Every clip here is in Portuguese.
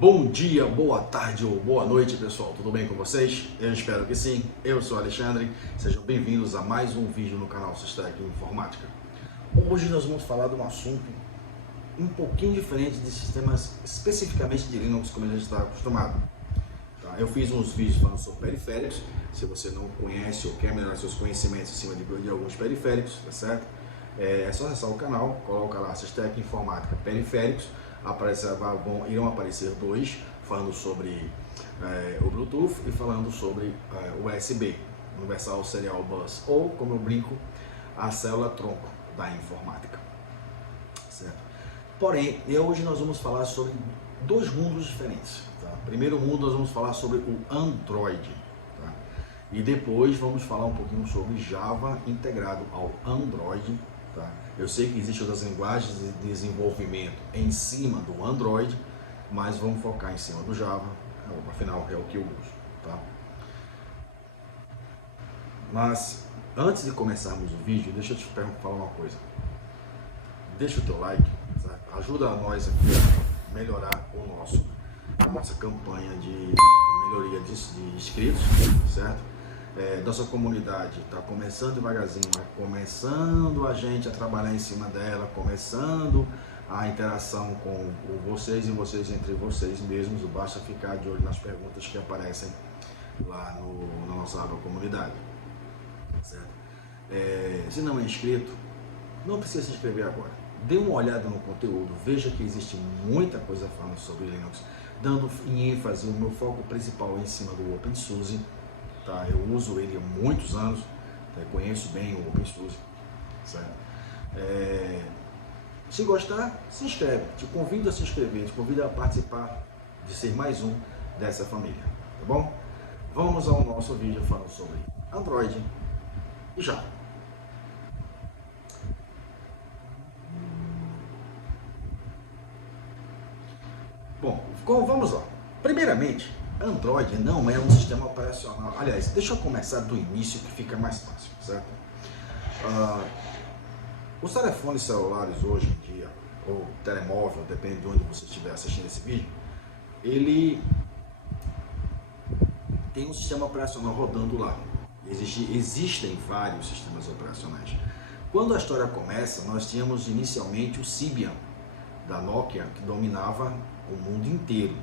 Bom dia, boa tarde ou boa noite, pessoal. Tudo bem com vocês? Eu espero que sim. Eu sou Alexandre. Sejam bem-vindos a mais um vídeo no canal Sistec Informática. Hoje nós vamos falar de um assunto um pouquinho diferente de sistemas especificamente de Linux, como a gente está acostumado. Tá? Eu fiz uns vídeos falando sobre periféricos. Se você não conhece ou quer melhorar seus conhecimentos em cima de alguns periféricos, tá certo? É só acessar o canal, coloca lá Sistec Informática Periféricos. Irão aparecer dois, falando sobre o Bluetooth e falando sobre o USB, Universal Serial Bus, ou, como eu brinco, a célula tronco da informática. Certo? Porém, hoje nós vamos falar sobre dois mundos diferentes. Tá? Primeiro mundo nós vamos falar sobre o Android. Tá? E depois vamos falar um pouquinho sobre Java integrado ao Android. Tá? Eu sei que existem outras linguagens de desenvolvimento em cima do Android, mas vamos focar em cima do Java, afinal é o que eu uso. Tá? Mas antes de começarmos o vídeo, deixa eu te falar uma coisa. Deixa o teu like, certo? Ajuda nós aqui a melhorar a nossa campanha de melhoria de inscritos, certo? Nossa comunidade está começando devagarzinho, mas começando a gente a trabalhar em cima dela, começando a interação com vocês e vocês entre vocês mesmos. Basta ficar de olho nas perguntas que aparecem lá na nossa aba comunidade, certo? Se não é inscrito, não precisa se inscrever agora. Dê uma olhada no conteúdo, veja que existe muita coisa falando sobre Linux, dando em ênfase o meu foco principal em cima do OpenSUSE. Tá? Eu uso ele há muitos anos, tá? Conheço bem o OpenSUSE. Certo? Se gostar, se inscreve. Te convido a se inscrever, te convido a participar de ser mais um dessa família. Tá bom? Vamos ao nosso vídeo falando sobre Android e Java. Bom, vamos lá. Primeiramente, Android não é um sistema operacional. Aliás, deixa eu começar do início que fica mais fácil, certo? Os telefones celulares hoje em dia, ou telemóvel, depende de onde você estiver assistindo esse vídeo, ele tem um sistema operacional rodando lá. Existem vários sistemas operacionais. Quando a história começa, nós tínhamos inicialmente o Symbian da Nokia, que dominava o mundo inteiro.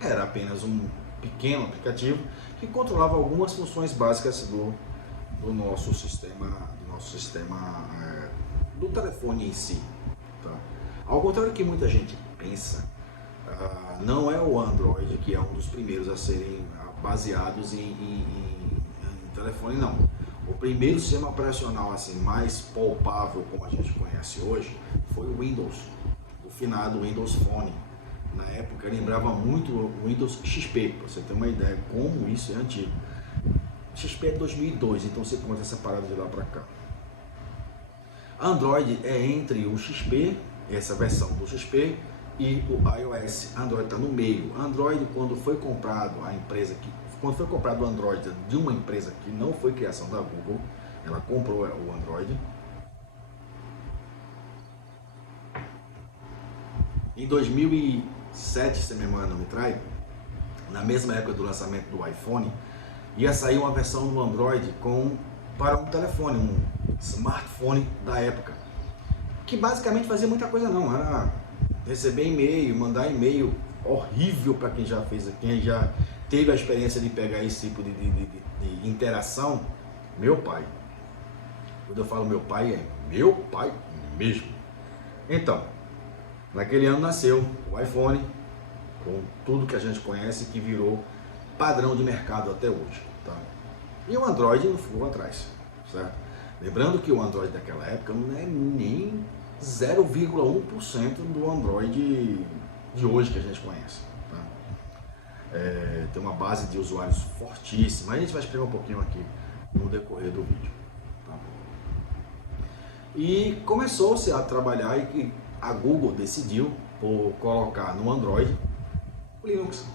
Era apenas um pequeno aplicativo que controlava algumas funções básicas do nosso sistema, do telefone em si. Tá? Ao contrário do que muita gente pensa, não é o Android que é um dos primeiros a serem baseados em telefone, não. O primeiro sistema operacional assim, mais palpável, como a gente conhece hoje, foi o Windows, o finado Windows Phone. Na época lembrava muito o Windows XP, para você ter uma ideia como isso é antigo. XP é 2002, então você conta essa parada de lá para cá. Android é entre o XP, essa versão do XP, e o iOS. Android está no meio. Android, quando foi comprado o Android de uma empresa que não foi criação da Google, ela comprou o Android. Em 2007, se a memória não me trai, na mesma época do lançamento do iPhone, ia sair uma versão do Android para um telefone, um smartphone da época, que basicamente fazia muita coisa não, era receber e-mail, mandar e-mail, horrível para quem já teve a experiência de pegar esse tipo de interação. Meu pai, quando eu falo meu pai, é meu pai mesmo. Então, naquele ano nasceu o iPhone, com tudo que a gente conhece, que virou padrão de mercado até hoje. Tá? E o Android não ficou atrás, certo? Lembrando que o Android daquela época não é nem 0,1% do Android de hoje que a gente conhece. Tá? Tem uma base de usuários fortíssima, a gente vai explicar um pouquinho aqui no decorrer do vídeo. Tá? E começou-se a trabalhar e a Google decidiu por colocar no Android o Linux,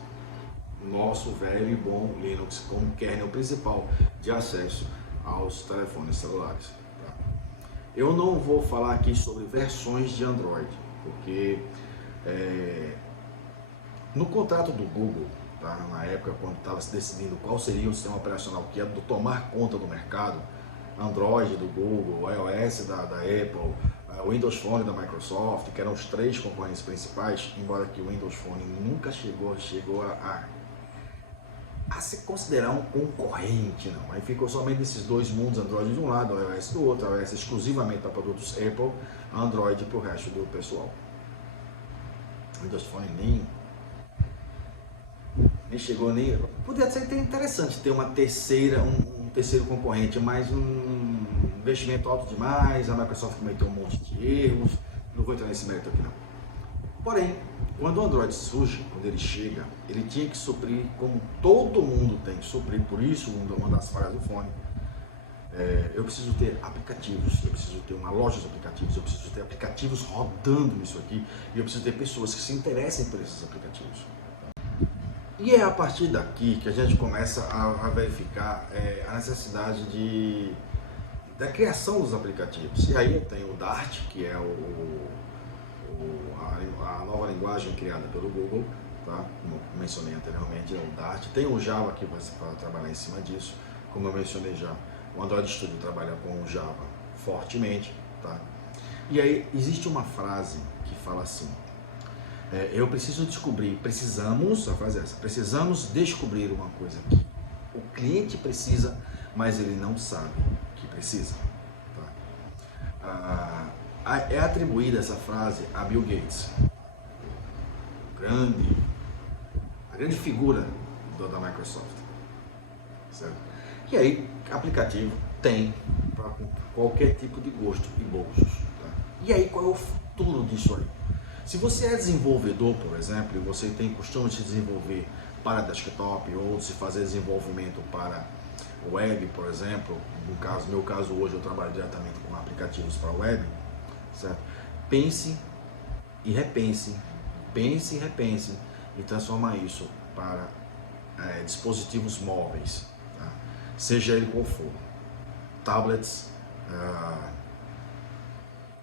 nosso velho e bom Linux, como kernel principal de acesso aos telefones celulares. Tá? Eu não vou falar aqui sobre versões de Android, porque No contrato do Google, tá, na época quando estava se decidindo qual seria o sistema operacional que ia tomar conta do mercado, Android do Google, iOS da Apple, o Windows Phone da Microsoft, que eram os 3 concorrentes principais, embora que o Windows Phone nunca chegou a se considerar um concorrente, não. Aí ficou somente esses 2 mundos, Android de um lado, iOS do outro, iOS exclusivamente para produtos Apple, Android para o resto do pessoal. O Windows Phone nem chegou nem... Podia ser interessante ter um terceiro concorrente, mas um investimento alto demais, a Microsoft cometeu um monte de erros, não vou entrar nesse mérito aqui não. Porém, quando o Android surge, quando ele chega, ele tinha que suprir, como todo mundo tem que suprir, por isso uma das falhas do fone, eu preciso ter aplicativos, eu preciso ter uma loja de aplicativos, eu preciso ter aplicativos rodando nisso aqui, e eu preciso ter pessoas que se interessem por esses aplicativos. E é a partir daqui que a gente começa a verificar a necessidade da criação dos aplicativos. E aí eu tenho o Dart, que é a nova linguagem criada pelo Google, tá? Como mencionei anteriormente, é o Dart. Tem o Java que vai trabalhar em cima disso, como eu mencionei já. O Android Studio trabalha com o Java fortemente, tá? E aí existe uma frase que fala assim: eu preciso descobrir, a frase é essa, precisamos descobrir uma coisa que o cliente precisa, mas ele não sabe que precisa. Tá? É atribuída essa frase a Bill Gates, a grande figura da Microsoft. Certo? E aí, aplicativo tem para qualquer tipo de gosto e bolsos. Tá? E aí, qual é o futuro disso aí? Se você é desenvolvedor, por exemplo, e você tem costume de desenvolver para desktop ou se fazer desenvolvimento para web, por exemplo, no meu caso hoje eu trabalho diretamente com aplicativos para web, certo? Pense e repense e transforma isso para dispositivos móveis, tá? Seja ele qual for, tablets,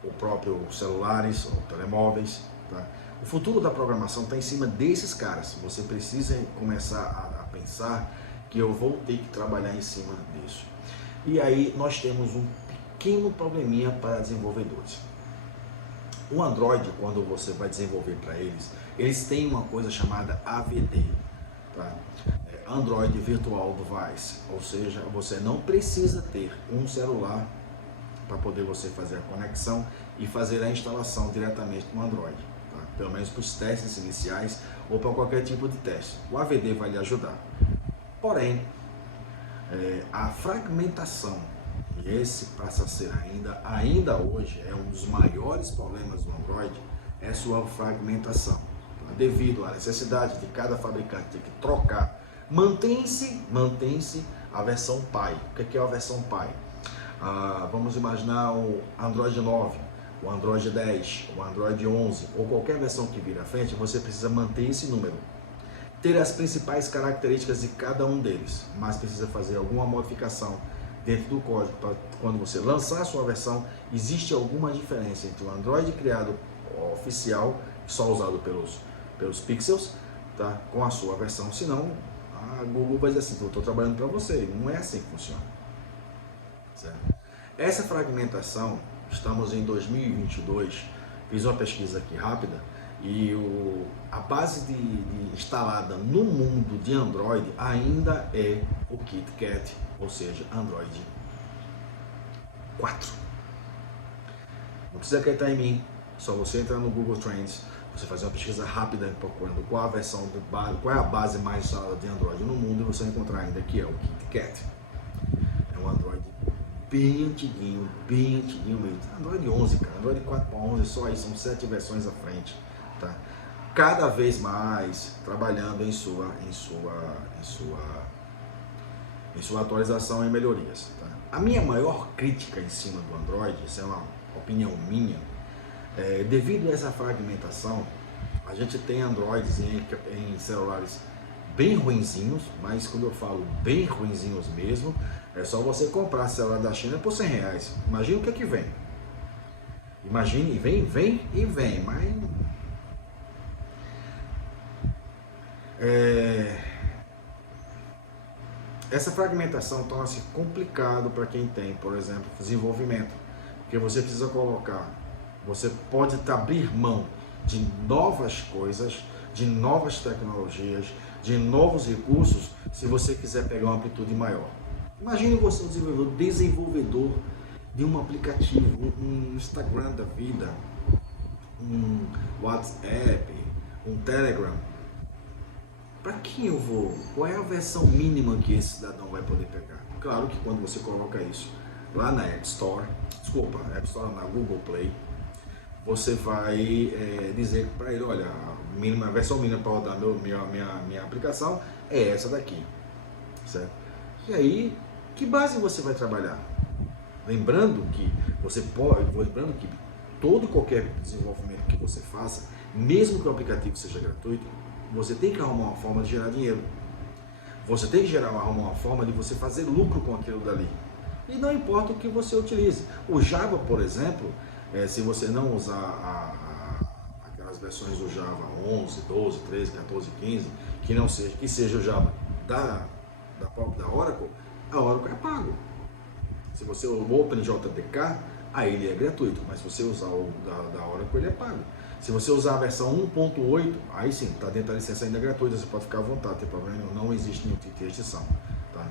ou próprio celulares ou telemóveis. Tá? O futuro da programação está em cima desses caras. Você precisa começar a pensar que eu vou ter que trabalhar em cima disso. E aí nós temos um pequeno probleminha para desenvolvedores. O Android, quando você vai desenvolver para eles têm uma coisa chamada AVD, tá? Android Virtual Device, ou seja, você não precisa ter um celular para poder você fazer a conexão e fazer a instalação diretamente no Android, tá? Pelo menos para os testes iniciais ou para qualquer tipo de teste. O AVD vai lhe ajudar. Porém, a fragmentação, e esse passa a ser ainda hoje, é um dos maiores problemas do Android, é sua fragmentação. Tá? Devido à necessidade de cada fabricante ter que trocar, mantém-se a versão Pie. O que é a versão Pie? Vamos imaginar o Android 9, o Android 10, o Android 11 ou qualquer versão que vir à frente, você precisa manter esse número, ter as principais características de cada um deles, mas precisa fazer alguma modificação dentro do código para quando você lançar a sua versão, existe alguma diferença entre o Android criado oficial, só usado pelos pixels, tá, com a sua versão, senão a Google vai dizer assim, eu estou trabalhando para você, não é assim que funciona. Certo? Essa fragmentação, estamos em 2022, fiz uma pesquisa aqui rápida e a base instalada no mundo de Android ainda é o KitKat, ou seja, Android 4. Não precisa acreditar em mim, só você entrar no Google Trends, você fazer uma pesquisa rápida procurando qual é a base mais instalada de Android no mundo e você vai encontrar ainda que é o KitKat. É um Android bem antiguinho mesmo. Android 11, cara. Android 4.11, só aí, são 7 versões à frente, tá? Cada vez mais trabalhando em sua atualização e melhorias, tá? A minha maior crítica em cima do Android, isso é uma opinião minha, devido a essa fragmentação, a gente tem Androids em celulares bem ruinzinhos, mas quando eu falo bem ruinzinhos mesmo, é só você comprar celular da China por R$100. Imagina o que é que vem. Imagine, vem, mas Essa fragmentação torna-se complicado para quem tem, por exemplo, desenvolvimento, porque você precisa colocar, você pode abrir mão de novas coisas, de novas tecnologias, de novos recursos, se você quiser pegar uma amplitude maior. Imagine você um desenvolvedor de um aplicativo, um Instagram da vida, um WhatsApp, um Telegram. Para quem eu vou? Qual é a versão mínima que esse cidadão vai poder pegar? Claro que quando você coloca isso lá na App Store, na Google Play, você vai dizer para ele, olha, a versão mínima para rodar minha aplicação é essa daqui, certo? E aí, que base você vai trabalhar? Lembrando que todo e qualquer desenvolvimento que você faça, mesmo que o aplicativo seja gratuito, você tem que arrumar uma forma de gerar dinheiro. Você tem que arrumar uma forma de você fazer lucro com aquilo dali. E não importa o que você utilize. O Java, por exemplo, se você não usar aquelas versões do Java 11, 12, 13, 14, 15, que seja o Java da Oracle, a Oracle é pago. Se você usar o OpenJDK, aí ele é gratuito, mas se você usar o da Oracle, ele é pago. Se você usar a versão 1.8, aí sim, está dentro da licença ainda gratuita, você pode ficar à vontade, tem problema nenhum, não existe nenhum tipo de restrição. Tá?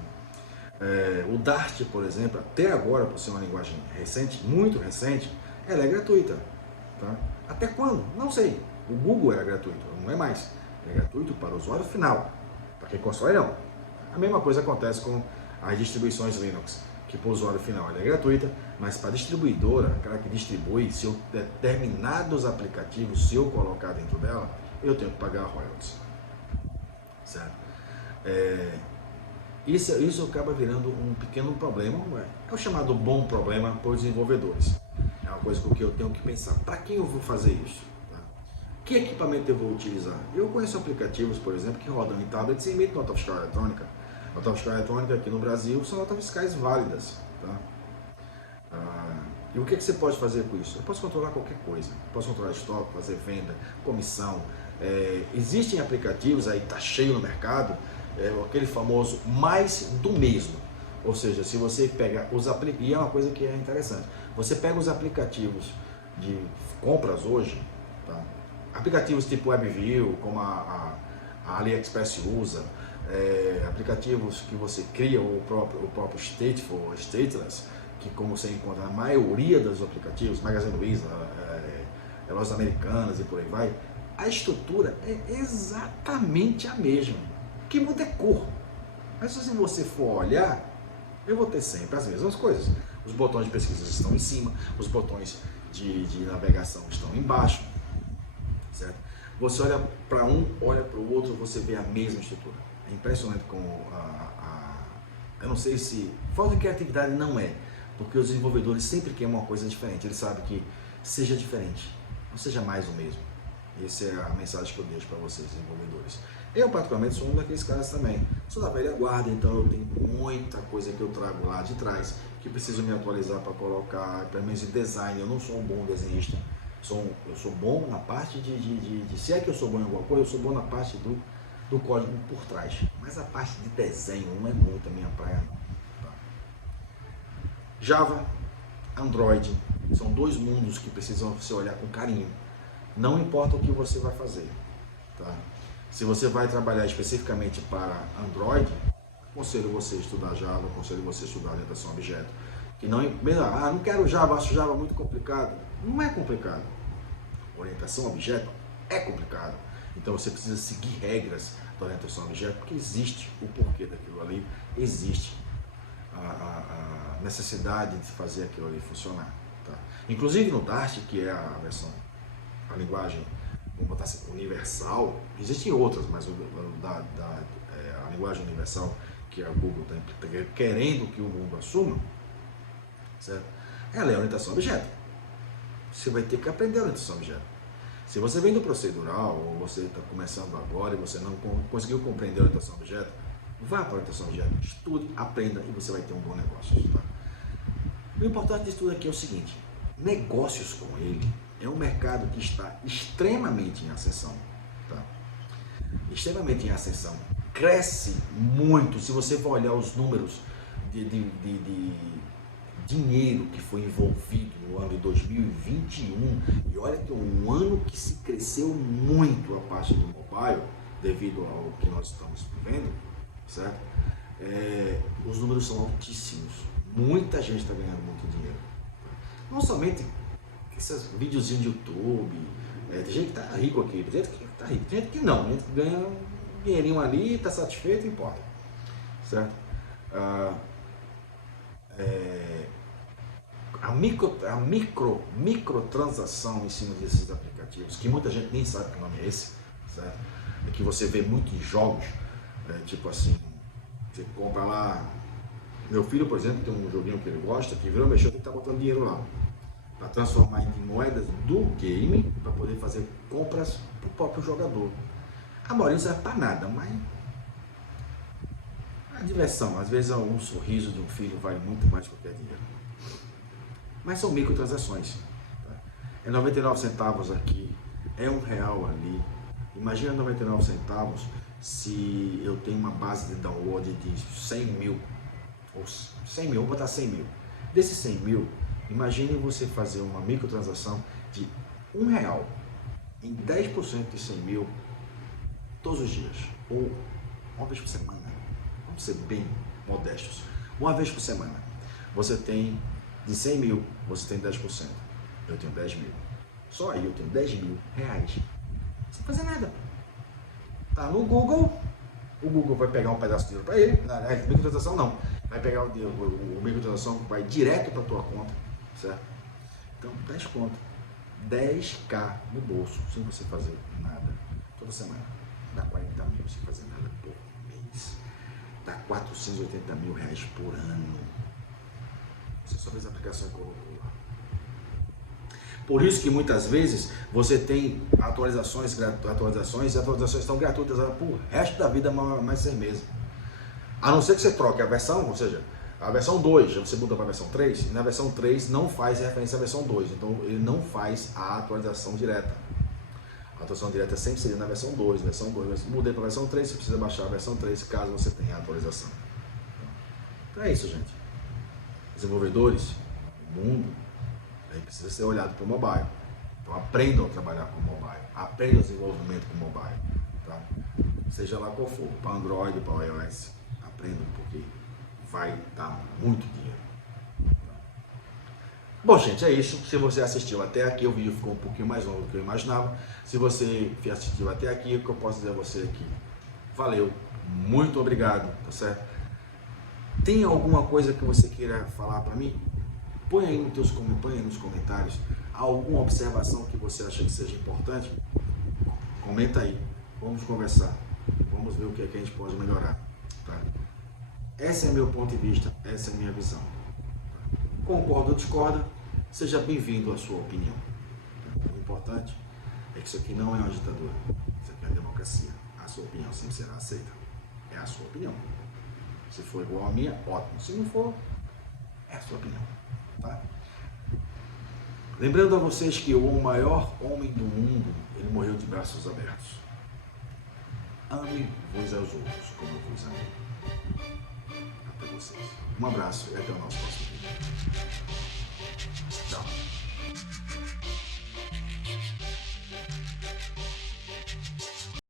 O Dart, por exemplo, até agora, por ser uma linguagem recente, muito recente, ela é gratuita. Tá? Até quando? Não sei. O Google era gratuito, não é mais. É gratuito para o usuário final. Para quem constrói, não. A mesma coisa acontece com as distribuições Linux, que para o usuário final ela é gratuita, mas para a distribuidora, aquela que distribui, se eu determinados aplicativos, se eu colocar dentro dela, eu tenho que pagar royalties. Certo? Isso acaba virando um pequeno problema, é o chamado bom problema para os desenvolvedores. É uma coisa com que eu tenho que pensar, para quem eu vou fazer isso? Tá? Que equipamento eu vou utilizar? Eu conheço aplicativos, por exemplo, que rodam em tablets e emitem nota fiscal eletrônica. Nota fiscal eletrônica aqui no Brasil são notas fiscais válidas. Tá? E o que você pode fazer com isso? Eu posso controlar qualquer coisa. Eu posso controlar estoque, fazer venda, comissão. Existem aplicativos, aí está cheio no mercado, aquele famoso mais do mesmo. Ou seja, se você pega os aplicativos, e é uma coisa que é interessante, você pega os aplicativos de compras hoje, tá? Aplicativos tipo WebView, como a AliExpress usa, aplicativos que você cria, o próprio Stateful, Stateless, que como você encontra na maioria dos aplicativos, Magazine Luiza, lojas americanas e por aí vai, a estrutura é exatamente a mesma. O que muda é cor. Mas se você for olhar, eu vou ter sempre as mesmas coisas. Os botões de pesquisa estão em cima, os botões de navegação estão embaixo, certo? Você olha para um, olha para o outro, você vê a mesma estrutura. É impressionante como eu não sei se falta de criatividade, não é, porque os desenvolvedores sempre querem uma coisa diferente. Eles sabem que seja diferente, não seja mais o mesmo. Essa é a mensagem que eu deixo para vocês, desenvolvedores. Eu, particularmente, sou um daqueles caras também. Sou da velha guarda, então eu tenho muita coisa que eu trago lá de trás, que preciso me atualizar para colocar, pelo menos em design. Eu não sou um bom desenhista. Eu sou bom na parte se é que eu sou bom em alguma coisa, eu sou bom na parte do código por trás. Mas a parte de desenho não é muito a minha praia, não. Tá? Java, Android, são dois mundos que precisam se olhar com carinho. Não importa o que você vai fazer, tá? Se você vai trabalhar especificamente para Android, aconselho você estudar Java, aconselho você estudar orientação a objeto. Que não quero Java, acho Java muito complicado. Não é complicado. Orientação a objeto é complicado. Então você precisa seguir regras da orientação a objeto, porque existe o porquê daquilo ali, existe a necessidade de fazer aquilo ali funcionar. Tá? Inclusive no Dart, que é a linguagem, vamos botar assim, universal, existem outras, mas a linguagem universal que a Google está querendo que o mundo assuma, certo? Ela é orientação a objeto. Você vai ter que aprender a orientação a objeto. Se você vem do procedural, ou você está começando agora e você não conseguiu compreender a orientação a objeto, vá para a orientação a objeto, estude, aprenda e você vai ter um bom negócio. Tá? O importante disso tudo aqui é o seguinte: negócios com ele é um mercado que está extremamente em ascensão. Tá? extremamente em ascensão, cresce muito. Se você for olhar os números de dinheiro que foi envolvido no ano de 2021, e olha que é um ano que se cresceu muito a parte do mobile, devido ao que nós estamos vivendo, certo? Os números são altíssimos, muita gente está ganhando muito dinheiro, não somente esses videozinhos de YouTube, tem gente que está rico aqui, tem gente que está rico, tem gente que não, tem gente que ganha um dinheirinho ali, está satisfeito, importa, certo? A microtransação em cima desses aplicativos, que muita gente nem sabe que o nome é esse, certo? É que você vê muito em jogos, tipo assim, você compra lá, meu filho, por exemplo, tem um joguinho que ele gosta, que virou mexer, tem que estar botando dinheiro lá, para transformar em moedas do game, para poder fazer compras para o próprio jogador. A maioria não serve para nada, mas a diversão, às vezes um sorriso de um filho vale muito mais que qualquer dinheiro. Mas são microtransações. Tá? É 99 centavos aqui, é R$1 ali. Imagina 99 centavos se eu tenho uma base de download de 100 mil, ou 100 mil, vou botar 100 mil. Desses 100 mil, imagine você fazer uma microtransação de R$1 em 10% de 100 mil todos os dias, ou uma vez por semana. Vamos ser bem modestos. Uma vez por semana. Você tem de 100 mil, você tem 10%. Eu tenho 10 mil. Só aí eu tenho 10 mil reais. Sem fazer nada. Tá no Google, o Google vai pegar um pedaço de dinheiro para ele. Na microtransação não. Vai pegar o microtransação, vai direto para tua conta, certo? Então, 10 contas. 10k no bolso, sem você fazer nada. Toda semana. Dá 40 mil sem fazer nada por mês. Dá 480 mil reais por ano. Você só fez a aplicação e colocou lá. Por isso que muitas vezes você tem atualizações e atualizações estão gratuitas por resto da vida, mais 6 meses. A não ser que você troque a versão, ou seja, a versão 2, você muda para a versão 3, e na versão 3 não faz referência à versão 2, então ele não faz a atualização direta. A atualização direta sempre seria na versão 2, mudei para a versão 3, você precisa baixar a versão 3 caso você tenha a atualização. Então é isso, gente. Desenvolvedores, o mundo precisa ser olhado para o mobile. Então aprendam a trabalhar com o mobile, aprendam o desenvolvimento com o mobile, tá? Seja lá qual for, para Android, para iOS, aprendam porque vai dar muito dinheiro. Tá? Bom, gente, é isso. Se você assistiu até aqui, o vídeo ficou um pouquinho mais longo do que eu imaginava. Se você assistiu até aqui, o que eu posso dizer a você aqui? Valeu, muito obrigado, tá certo? Tem alguma coisa que você queira falar para mim? Põe aí nos comentários alguma observação que você acha que seja importante. Comenta aí, vamos conversar, vamos ver o que é que a gente pode melhorar. Tá? Esse é meu ponto de vista, essa é a minha visão. Concorda ou discorda, seja bem-vindo à sua opinião. O importante é que isso aqui não é uma ditadura, isso aqui é uma democracia. A sua opinião sempre será aceita. É a sua opinião. Se for igual a minha, ótimo. Se não for, é a sua opinião. Tá? Lembrando a vocês que o maior homem do mundo, ele morreu de braços abertos. Ame-vos aos outros como eu vos amei. Até vocês. Um abraço e até o nosso próximo vídeo. Tchau.